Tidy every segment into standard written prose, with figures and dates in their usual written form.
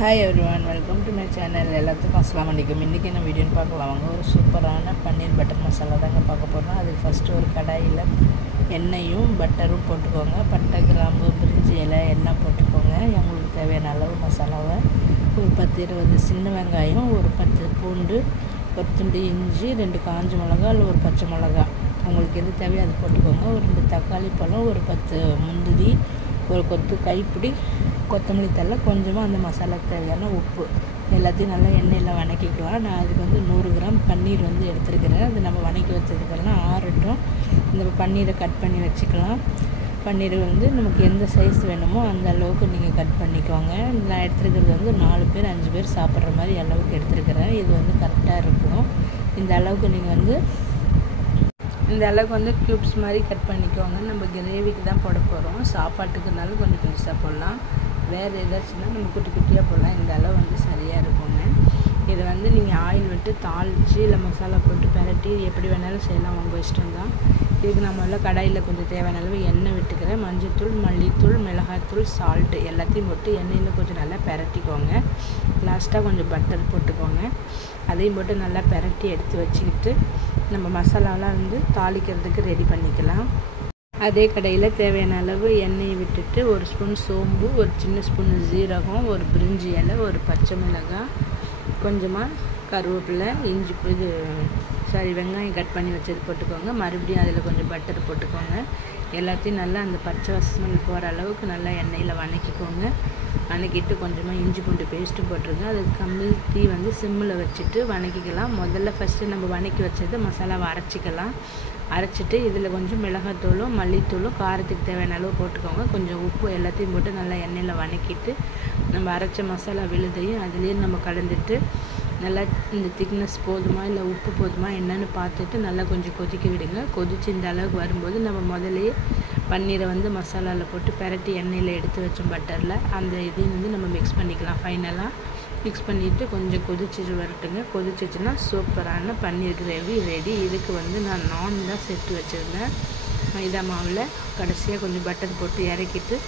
Hi everyone, welcome to my channel. எல்லாத்துக்கும் அஸ்ஸலாமு அலைக்கும். இன்றைக்கி என்ன வீடியோன்னு பார்க்கலாம் வாங்க. ஒரு சூப்பரான பன்னீர் பட்டர் மசாலா தாங்க பார்க்க போகிறோம். அதுக்கு ஃபஸ்ட்டு ஒரு கடாயில் எண்ணெயும் பட்டரும் போட்டுக்கோங்க. பட்டை, கிராம்பு, பிரிஞ்சி இலை எண்ணெய் போட்டுக்கோங்க. உங்களுக்கு தேவையான அளவு மசாலாவை ஒரு 10-20 சின்ன வெங்காயம், ஒரு 10 பூண்டு, ஒரு துண்டு இஞ்சி, 2 காஞ்ச மிளகா இல்லை ஒரு பச்சை மிளகா, உங்களுக்கு எது தேவையோ அது போட்டுக்கோங்க. ஒரு 2 தக்காளி பழம், ஒரு 10 முந்திரி, ஒரு கொத்து கைப்பிடி கொத்தமல்லி தழை, கொஞ்சமாக அந்த மசாலாவுக்கு தேவையான உப்பு, எல்லாத்தையும் நல்லா எண்ணெயில் வதக்கிக்கலாம். நான் அதுக்கு 100 கிராம் பன்னீர் எடுத்துருக்கிறேன். அது நம்ம வதக்கி வச்சதுக்கெல்லாம் ஆறட்டும். இந்த பன்னீரை கட் பண்ணி வச்சுக்கலாம். பன்னீர் நமக்கு எந்த சைஸ் வேணுமோ அந்த அளவுக்கு நீங்கள் கட் பண்ணிக்கோங்க. நான் எடுத்துருக்கிறது 4 பேர் 5 பேர் சாப்பிட்ற மாதிரி அளவுக்கு எடுத்துருக்கிறேன். இது கரெக்டாக இருக்கும். இந்த அளவுக்கு நீங்கள் இந்த அளவுக்கு க்யூப்ஸ் மாதிரி கட் பண்ணிக்கோங்க. நம்ம கிரேவிக்கு தான் போட போகிறோம். சாப்பாட்டுக்குனாலும் கொஞ்சம் பெருசாக போடலாம், வேறு ஏதாச்சும்னா நம்ம குட்டி குட்டியாக போடலாம். இந்த அளவு சரியாக இருக்குங்க. இதை நீங்கள் ஆயில் விட்டு தாளித்து இல்லை மசாலா போட்டு பெரட்டி எப்படி வேணாலும் செய்யலாம், உங்கள் இஷ்டம் தான். இதுக்கு நம்ம எல்லாம் கடாயில் கொஞ்சம் தேவையான அளவு எண்ணெய் விட்டுக்கிறேன். மஞ்சள்தூள், மல்லித்தூள், மிளகாய்த்தூள், சால்ட்டு எல்லாத்தையும் போட்டு எண்ணெயில் கொஞ்சம் நல்லா பெரட்டிக்கோங்க. லாஸ்ட்டாக கொஞ்சம் பட்டர் போட்டுக்கோங்க. அதையும் போட்டு நல்லா பெரட்டி எடுத்து வச்சுக்கிட்டு நம்ம மசாலாலாம் தாளிக்கிறதுக்கு ரெடி பண்ணிக்கலாம். அதே கடையில் தேவையான அளவு எண்ணெயை விட்டுட்டு ஒரு ஸ்பூன் சோம்பு, ஒரு சின்ன ஸ்பூன் ஜீரகம், ஒரு பிரிஞ்சி இலை, ஒரு பச்சை மிளகாய், கொஞ்சமாக கருவேப்பிலை, வெங்காயம் கட் பண்ணி வச்சது போட்டுக்கோங்க. மறுபடியும் அதில் கொஞ்சம் பட்டர் போட்டுக்கோங்க. எல்லாத்தையும் நல்லா அந்த பச்சை ஸ்மெல் போகிற அளவுக்கு நல்லா எண்ணெயில் வதக்கிக்கோங்க. வதக்கிட்டு கொஞ்சமாக இஞ்சி பூண்டு பேஸ்ட்டு போட்டுருங்க. அதுக்கு கம்மி தீ சிம்மில் வச்சுட்டு வதக்கிக்கலாம். முதல்ல ஃபஸ்ட்டு நம்ம வதக்கி வச்சது மசாலாவை அரைச்சிட்டு இதில் கொஞ்சம் மிளகாத்தூளும் மல்லித்தூளும் காரத்துக்கு தேவையான அளவு போட்டுக்கோங்க. கொஞ்சம் உப்பு எல்லாத்தையும் போட்டு நல்லா எண்ணெயில் வதக்கிட்டு நம்ம அரைச்ச மசாலா விழுதையும் அதுலேயே நம்ம கலந்துட்டு நல்லா இந்த திக்னஸ் போதுமா இல்லை உப்பு போதுமா என்னன்னு பார்த்துட்டு நல்லா கொஞ்சம் கொதிக்க விடுங்க. கொதித்து இந்த அளவுக்கு வரும்போது நம்ம முதல்லையே பன்னீரை மசாலாவில் போட்டு பெரட்டி எண்ணெயில் எடுத்து வச்சோம் பட்டரில், அந்த இதையும் நம்ம மிக்ஸ் பண்ணிக்கலாம். ஃபைனலாக மிக்ஸ் பண்ணிவிட்டு கொஞ்சம் கொதிச்சுட்டு வரட்டுங்க. கொதிச்சிச்சுன்னா சூப்பரான பன்னீர் கிரேவி ரெடி. இதுக்கு நான் நான் தான் சேர்த்து வச்சுருந்தேன் மைதா மாவில். கடைசியாக கொஞ்சம் பட்டர் போட்டு இறக்கிட்டு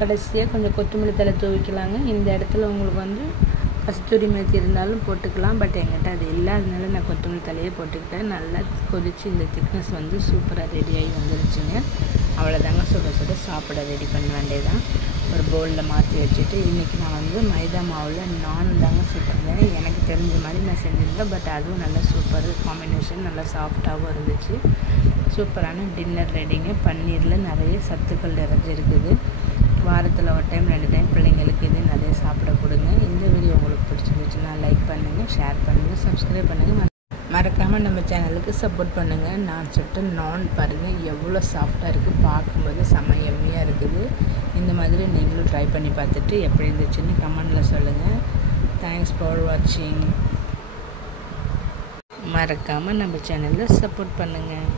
கடைசியாக கொஞ்சம் கொத்தமல்லி தழை தூவிக்கலாங்க. இந்த இடத்துல உங்களுக்கு கஸ்தூரி மேத்தி இருந்தாலும் போட்டுக்கலாம், பட் என்கிட்ட அது இல்லாதனால நான் கொத்தமல்லி தலையே போட்டுக்கிட்டேன். நல்லா கொதித்து இந்த திக்னஸ் சூப்பராக ரெடியாகி வந்துருச்சுங்க. அவ்வளோதாங்க, சுட சாப்பிட ரெடி பண்ண வேண்டியதான். ஒரு பவுலில் மாற்றி வச்சுட்டு இன்றைக்கி நான் மைதா மாவில் நான் தாங்க செஞ்சுருந்தேன். எனக்கு தெரிஞ்ச மாதிரி நான் செஞ்சுருந்தேன். பட் அதுவும் நல்லா சூப்பர் காம்பினேஷன், நல்லா சாஃப்டாகவும் இருந்துச்சு. சூப்பரான டின்னர் ரெடிங்க. பன்னீரில் நிறைய சத்துக்கள் நிறைஞ்சிருக்குது. வாரத்தில் ஒரு டைம் 2 டைம் பிள்ளைங்களுக்கு இது நிறைய சாப்பிட கொடுங்க. இந்த வீடியோ உங்களுக்கு பிடிச்சிருந்துச்சுன்னா லைக் பண்ணுங்கள், ஷேர் பண்ணுங்கள், சப்ஸ்கிரைப் பண்ணுங்கள். மறக்காமல் நம்ம சேனலுக்கு சப்போர்ட் பண்ணுங்கள். நான் சுட்ட நான் பாருங்கள் எவ்வளோ சாஃப்டாக இருக்குது, பார்க்கும்போது செம்ம எம்மியாக இருக்குது. இந்த மாதிரி நீங்களும் ட்ரை பண்ணி பார்த்துட்டு எப்படி இருந்துச்சுன்னு கமெண்டில் சொல்லுங்கள். தேங்க்ஸ் ஃபார் வாட்சிங். மறக்காமல் நம்ம சேனலில் சப்போர்ட் பண்ணுங்கள்.